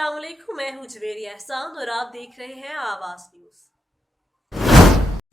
अस्सलाम वालेकुम, मैं हूं जवेरी एहसान और आप देख रहे हैं आवाज न्यूज।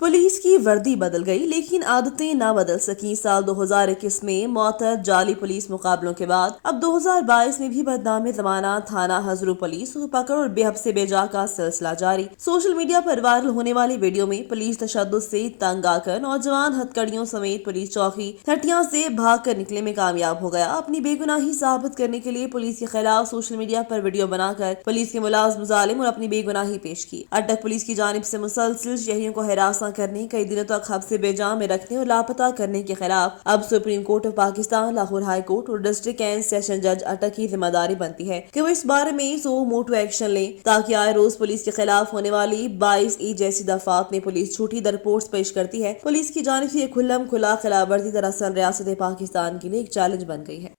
पुलिस की वर्दी बदल गई लेकिन आदतें ना बदल सकी। साल 2021 में मौतद जाली पुलिस मुकाबलों के बाद अब 2022 में भी बदनामी जमाना थाना हजरू पुलिस पकड़ और बेहद से बेजा का सिलसिला जारी। सोशल मीडिया पर वायरल होने वाली वीडियो में पुलिस तशद्दुद से तंग आकर नौजवान हथकड़ियों समेत पुलिस चौकी हटिया से भाग कर निकले में कामयाब हो गया। अपनी बेगुनाही साबित करने के लिए पुलिस के खिलाफ सोशल मीडिया पर वीडियो बनाकर पुलिस के मुलाजिम जालिम और अपनी बेगुनाही पेश की। अटक पुलिस की जानिब से मुसलसल शहरियों को हिरासत करने, कई दिनों तक हब्से बेजा में रखने और लापता करने के खिलाफ अब supreme court of Pakistan, Lahore high court और डिस्ट्रिक्ट एंड सेशन जज अटक की जिम्मेदारी बनती है कि वो इस बारे में सो मोटो एक्शन लें ताकि आए रोज पुलिस के खिलाफ होने वाली 22 जैसी दफात में पुलिस झूठी रिपोर्ट पेश करती है। पुलिस की जानिब से खुल्लम खुला खिलाफवर्जी दरअसल रियासत पाकिस्तान के लिए एक चैलेंज बन गई है।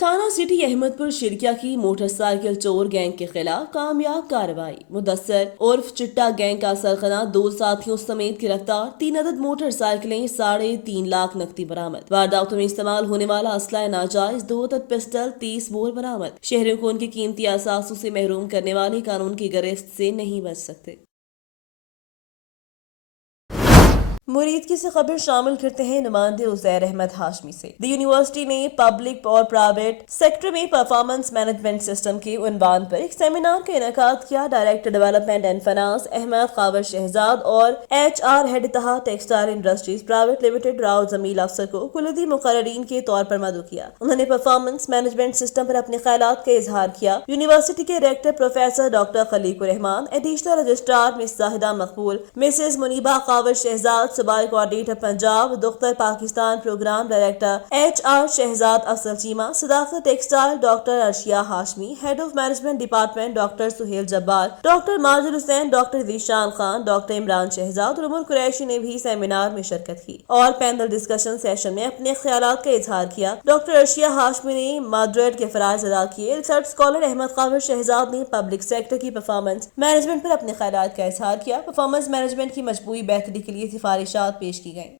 थाना सिटी अहमदपुर शिरकिया की मोटरसाइकिल चोर गैंग के खिलाफ कामयाब कार्रवाई। मुदस्सर उर्फ चिट्टा गैंग का सरगना 2 साथियों समेत गिरफ्तार। 3 अदद मोटरसाइकिलें, 3.5 लाख नकदी बरामद। वारदातों में इस्तेमाल होने वाला असला नाजायज 2 अदद पिस्टल, 30 बोर बरामद। शहरियों को उनके कीमती असासों से महरूम करने वाले कानून की गिरफ्त से नहीं बच सकते। मुरीदकी से खबर शामिल करते हैं नुमाइंदे उजैर अहमद हाशमी से। द यूनिवर्सिटी ने पब्लिक और प्राइवेट सेक्टर में परफॉर्मेंस मैनेजमेंट सिस्टम के उन्वान पर एक सेमिनार का इनेकाद किया। Director development and finance Ahmed Kawar Shahzad और HR head Ittehad textile industries private limited Rao Jameel Afsar को कुलदी मुकर्ररीन के तौर पर मदऊ किया। उन्होंने परफॉर्मेंस मैनेजमेंट सिस्टम पर अपने ख्यालात का इजहार किया। यूनिवर्सिटी के rector professor doctor Khaliqur Rehman, additional registrar miss Zahida Maqbool, Mrs Muneeba Kawar Shahzad, सूबाई coordinator Punjab Dukhtar Pakistan, program director HR Shahzad Afsar Cheema, Sadaqat textile doctor Arshia Hashmi, head of management department doctor Sohail Jabbar, doctor Majid Hussain, doctor Zeeshan Khan, doctor Imran Shahzad और उमर कुरैशी ने भी सेमिनार में शिरकत की और पैनल डिस्कशन सेशन में अपने ख्यालात का इजहार किया। डॉक्टर अर्शिया हाशमी ने मॉडरेट के फराइज अदा किए। रिसर्च स्कॉलर अहमद कावर शहजाद ने पब्लिक सेक्टर की परफॉर्मेंस मैनेजमेंट पर अपने ख्यालात का इजहार किया। परफॉर्मेंस मैनेजमेंट की मजबूरी बेहतरी के लिए सिफारिशात पेश की गई।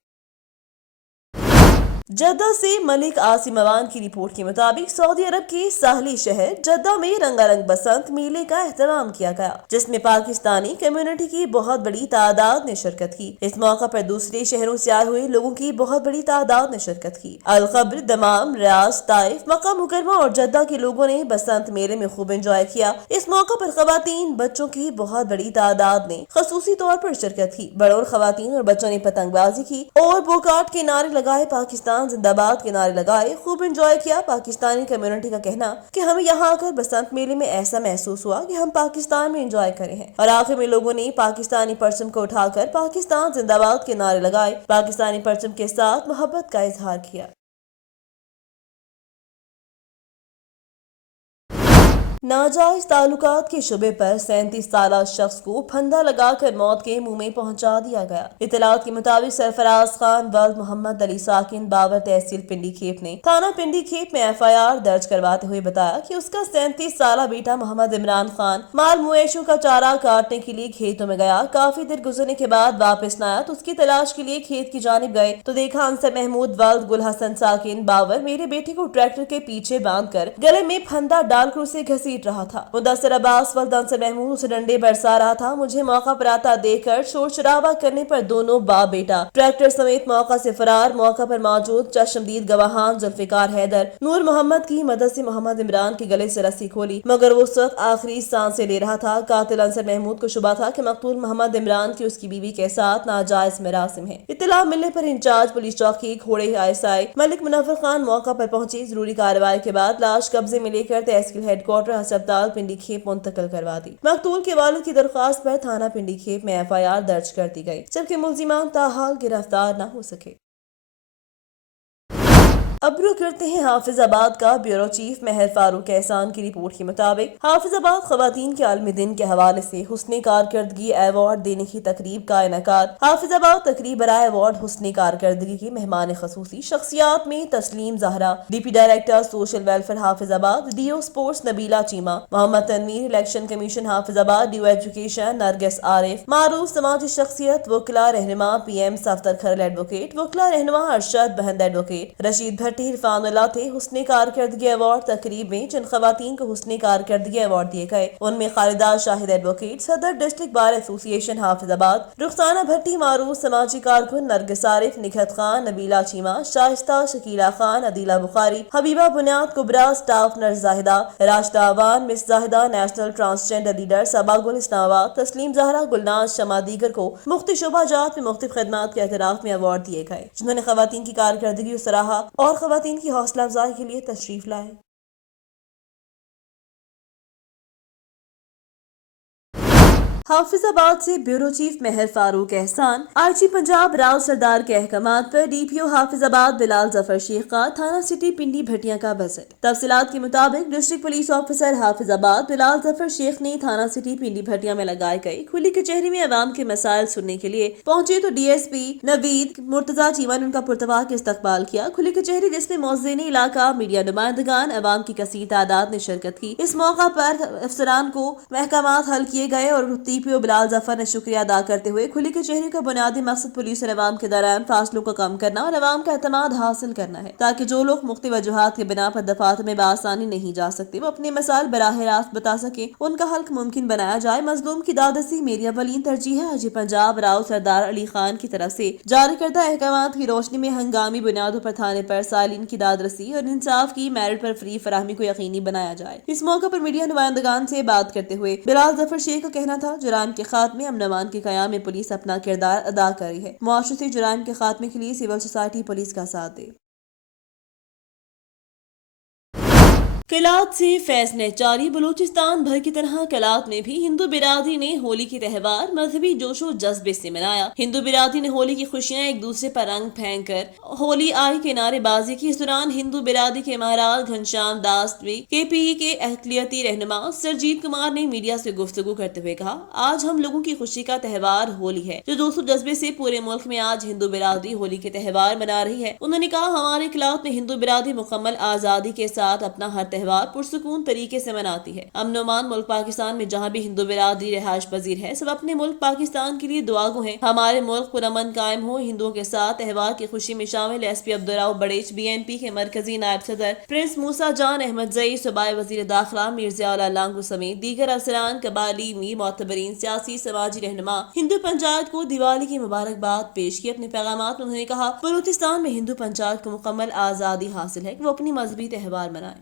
जद्दा से मलिक आसिम अवान की रिपोर्ट के मुताबिक सऊदी अरब के साहली शहर जद्दा में रंगारंग बसंत मेले का एहतमाम किया गया, जिसमें पाकिस्तानी कम्युनिटी की बहुत बड़ी तादाद ने शिरकत की। इस मौका पर दूसरे शहरों से आए हुए लोगों की बहुत बड़ी तादाद ने शिरकत की। अलखबर, दमाम, रियाज, ताइफ, मक्का मुकरमा और जद्दा के लोगों ने बसंत मेले में खूब एंजॉय किया। इस मौका पर खवातीन, बच्चों की बहुत बड़ी तादाद ने खसूसी तौर पर शिरकत की। बड़ों, खवातीन और बच्चों ने पतंगबाजी की और बोकाट के नारे लगाए, पाकिस्तान जिंदाबाद के नारे लगाए, खूब एंजॉय किया। पाकिस्तानी कम्युनिटी का कहना कि हमें यहाँ आकर बसंत मेले में ऐसा महसूस हुआ कि हम पाकिस्तान में एंजॉय करे हैं। और आखिर में लोगों ने पाकिस्तानी परचम को उठाकर पाकिस्तान जिंदाबाद के नारे लगाए, पाकिस्तानी परचम के साथ मोहब्बत का इजहार किया। नाजायज ताल्लुकात के शुबे पर 37 साला शख्स को फंदा लगाकर मौत के मुंह में पहुंचा दिया गया। इतलात के मुताबिक सरफराज खान वल्द मोहम्मद अली साकिन बाबर तहसील पिंडी खेप ने थाना पिंडी खेप में FIR दर्ज करवाते हुए बताया कि उसका 37 साला बेटा मोहम्मद इमरान खान माल मवेशियों का चारा काटने के लिए खेतों में गया। काफी देर गुजरने के बाद वापस न आया तो उसकी तलाश के लिए खेत की जानिब गए तो देखा अंसर महमूद वल्द गुल हसन साकिन बाबर मेरे बेटे को ट्रैक्टर के पीछे बांधकर गले में फंदा डालकर उसे घसीट रहा था। मुदस्सर अब्बास वल्द अंसर महमूद उसे डंडे बरसा रहा था। मुझे मौका पर आता देखकर शोर शराबा करने पर दोनों बाप बेटा ट्रैक्टर समेत मौका से फरार। मौका पर मौजूद चश्मदीद गवाहान जुल्फिकार हैदर, नूर मोहम्मद की मदद से मोहम्मद इमरान के गले से रस्सी खोली, मगर वो उस वक्त आखिरी सांसें ले रहा था। कातिल अंसर महमूद को शुबा था कि मकतूल मोहम्मद इमरान की उसकी बीवी के साथ नाजायज मरासिम है। इत्तला मिलने पर इंचार्ज पुलिस चौकी घोड़े ISI मलिक मुनव्वर खान मौका पर पहुंचे। जरूरी कार्रवाई के बाद लाश कब्जे में लेकर तहसील हेडक्वार्टर अस्पताल पिंडी खेप मुंतकिल करवा दी। मकतूल के वालिद की दरख्वास्त पर थाना पिंडी खेप में FIR दर्ज कर दी गई, जबकि मुल्जिमान ताहाल गिरफ्तार न हो सके। अब रुख करते हैं हाफिजाबाद का। ब्यूरो चीफ महर फारूक एहसान की रिपोर्ट के मुताबिक हाफिजाबाद खवातीन के आलमी दिन के हवाले से हुस्न कारकर्दगी अवार्ड देने की तकरीब का इनेकाद। हाफिजाबाद तकरीब बराए अवार्ड हुस्न कारकर्दगी की मेहमान खसूसी शख्सियात में Tasleem Zahra, DP director social welfare Hafizabad, DO sports Nabila Cheema, Mohammad Tanveer, election commission Hafizabad, DO education Nargis Arif, मारूफ समाजी शख्सियत वकला रहनुमा PM सफ्तर खरल एडवोकेट, वकला रहनुमा अरशद बहंद एडवोकेट, रशीद بھٹی عرفان اللہ تھے۔ حسن کارکردگی ایوارڈ تقریب میں جن خواتین کو حسن کارکردگی ایوارڈ دیے گئے ان میں خالدہ شاہد ایڈوکیٹ، صدر ڈسٹرکٹ بار ایسوسی ایشن حافظ آباد، رخسانہ بھٹی معروف سماجی کارکن، نرگس عارف، نکھت خان، نبیلہ چیمہ، شائستہ، شکیلہ خان، عدیلہ بخاری، حبیبہ بنیاد، کبریٰ، اسٹاف نرس زاہدہ، راشدہ عوان، مس زاہدہ، نیشنل ٹرانسجینڈر لیڈر صبا گل اسلام آباد، تسلیم زہرا، گلناز شمع دیگر کو مختلف شعبہ جات میں مختلف خدمات کے اعتراف میں ایوارڈ دیے گئے، جنہوں نے خواتین کی کارکردگی کو سراہا اور خواتین کی حوصلہ افزائی کے لیے تشریف لائے۔ حافظ آباد سے بیورو چیف مہر فاروق احسان، آئی جی پنجاب راؤ سردار کے احکامات پر ڈی پی او حافظ آباد بلال ظفر شیخ کا تھانہ سٹی پنڈی بھٹیاں کا وزٹ۔ تفصیلات کے مطابق ڈسٹرکٹ پولیس آفیسر حافظ آباد بلال ظفر شیخ نے تھانہ سٹی پنڈی بھٹیاں میں لگائے گئی کھلی کچہری میں عوام کے مسائل سننے کے لیے پہنچے تو ڈی ایس پی نوید مرتضی چیمہ نے ان کا پرتپاک استقبال کیا۔ کھلی کچہری جس میں موزین علاقہ، میڈیا نمائندگان، عوام کی کثیر تعداد نے شرکت کی۔ اس موقع پر افسران کو محکمات حل کیے گئے اور ڈی پی او بلال ظفر نے شکریہ ادا کرتے ہوئے کھلی کچہری کا بنیادی مقصد پولیس اور عوام کے درمیان فاصلوں کو کم کرنا اور عوام کا اعتماد حاصل کرنا ہے، تاکہ جو لوگ مختلف وجوہات کے بنا پر دفاتر میں بآسانی نہیں جا سکتے وہ اپنے مسائل براہ راست بتا سکیں، ان کا حل ممکن بنایا جائے۔ مظلوم کی دادرسی میری اولین ترجیح ہے۔ آئی پنجاب راؤ سردار علی خان کی طرف سے جاری کردہ احکامات کی روشنی میں ہنگامی بنیادوں پر تھانے پر سائلین کی دادرسی اور انصاف کی میرٹ پر فری فراہمی کو یقینی بنایا جائے۔ اس موقع پر میڈیا نمائندگان سے بات کرتے ہوئے بلال ظفر شیخ کا کہنا تھا، جرائم کے خاتمے، امن و امان کے قیام میں پولیس اپنا کردار ادا کر رہی ہے۔ معاشرتی جرائم کے خاتمے کے لیے سول سوسائٹی پولیس کا ساتھ دے۔ کلات سے فیض نیچاری، بلوچستان بھر کی طرح کلات میں بھی ہندو برادری نے ہولی کی تہوار مذہبی جوش و جذبے سے منایا۔ ہندو برادری نے ہولی کی خوشیاں ایک دوسرے پر رنگ پھینک کر ہولی آئی کے نعرے بازی کی۔ اس دوران ہندو برادری کے مہاراج گھنشیام داس کے پی کے اقلیتی رہنما سرجیت کمار نے میڈیا سے گفتگو کرتے ہوئے کہا، آج ہم لوگوں کی خوشی کا تہوار ہولی ہے، جو جوش و جذبے سے پورے ملک میں آج ہندو برادری ہولی کے تہوار منا رہی ہے۔ انہوں نے کہا، ہمارے کلات میں ہندو برادری مکمل آزادی کے ساتھ اپنا ہر تہوار پرسکون طریقے سے مناتی ہے۔ امن و امان ملک پاکستان میں جہاں بھی ہندو برادری رہائش پذیر ہے، سب اپنے ملک پاکستان کے لیے دعا گو ہیں۔ ہمارے ملک پرامن قائم ہو۔ ہندوؤں کے ساتھ تہوار کی خوشی میں شامل S P Abdul Rauf Barech, B N P کے مرکزی نائب صدر پرنس موسیٰ جان احمد زئی، صوبائی وزیر داخلہ میر ضیاء اللہ لانگو سمیت دیگر افسران، قبائلی میر، معتبرین، سیاسی سماجی رہنما ہندو پنچایت کو دیوالی کی مبارکباد پیش کی۔ اپنے پیغامات میں انہوں نے کہا، بلوچستان میں ہندو پنچایت کو مکمل آزادی حاصل ہے کہ وہ اپنی مذہبی تہوار منائے۔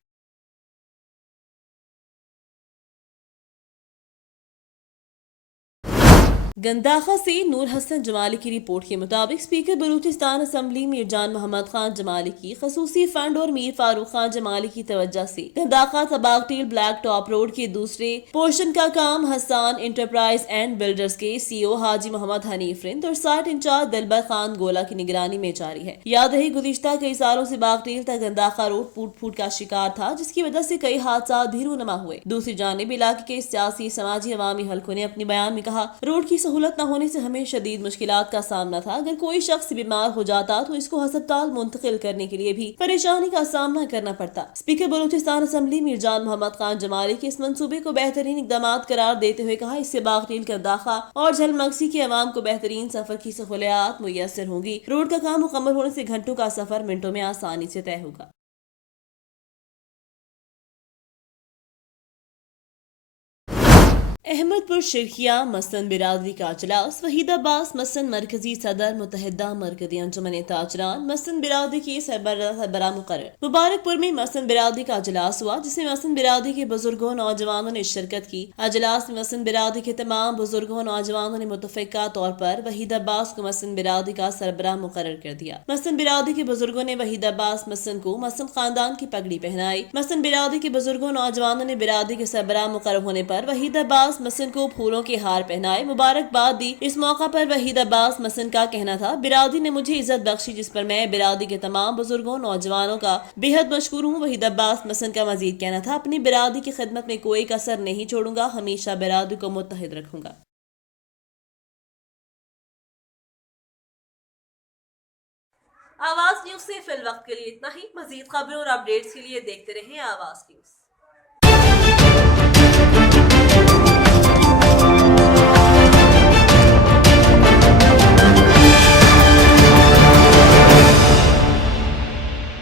گنداخہ سے نور حسن جمالی کی رپورٹ کے مطابق اسپیکر بلوچستان اسمبلی میر جان محمد خان جمالی کی خصوصی فنڈ اور میر فاروق خان جمالی کی توجہ سے گنداخہ تباغٹیل بلیک ٹاپ روڈ کے دوسرے پورشن کا کام حسان انٹرپرائز اینڈ بلڈرز کے سی او حاجی محمد حنیف رند اور سائٹ انچارج دلبر خان گولا کی نگرانی میں جاری ہے۔ یاد رہے، گزشتہ کئی سالوں سے باغٹیل تک گنداخہ روڈ ٹوٹ پھوٹ کا شکار تھا، جس کی وجہ سے کئی حادثات بھی رونما ہوئے۔ دوسری جانب علاقے کے سیاسی سماجی عوامی حلقوں نے اپنے بیان میں کہا، روڈ کی سہولت نہ ہونے سے ہمیں شدید مشکلات کا سامنا تھا۔ اگر کوئی شخص بیمار ہو جاتا تو اس کو ہسپتال منتقل کرنے کے لیے بھی پریشانی کا سامنا کرنا پڑتا۔ اسپیکر بلوچستان اسمبلی میر جان محمد خان جمالی کے اس منصوبے کو بہترین اقدامات قرار دیتے ہوئے کہا، اس سے باغٹیل، گنداخہ اور جھل مگسی کے عوام کو بہترین سفر کی سہولیات میسر ہوں گی۔ روڈ کا کام مکمل ہونے سے گھنٹوں کا سفر منٹوں میں آسانی سے طے ہوگا۔ احمد پور شرکیہ مسن برادری کا اجلاس، وحید عباس مسن مرکزی صدر، متحدہ مرکزی انجمن تاجران مسن برادری کی سربراہ مقرر۔ مبارک پور میں مسن برادری کا اجلاس ہوا، جس میں مسن برادری کے بزرگوں نوجوانوں نے شرکت کی۔ اجلاس میں مسن برادری کے تمام بزرگوں نوجوانوں نے متفقہ طور پر وحید عباس کو مسن برادری کا سربراہ مقرر کر دیا۔ مسن برادری کے بزرگوں نے وحید عباس مسن کو مسن خاندان کی پگڑی پہنائی۔ مسن برادری کے بزرگوں نوجوانوں نے برادری کے سربراہ مقرر ہونے پر وحید عباس مسن کو پھولوں کے ہار پہنائے، مبارکباد دی۔ اس موقع پر وحید عباس مسن کا کہنا تھا، برادری نے مجھے عزت بخشی، جس پر میں برادری کے تمام بزرگوں نوجوانوں کا بے حد مشکور ہوں۔ وحید عباس مسن کا مزید کہنا تھا، اپنی برادری کی خدمت میں کوئی کسر نہیں چھوڑوں گا، ہمیشہ برادری کو متحد رکھوں گا۔ آواز نیوز سے فی الوقت کے لیے اتنا ہی۔ مزید خبروں اور اپڈیٹس کے لیے دیکھتے رہیں آواز نیوز۔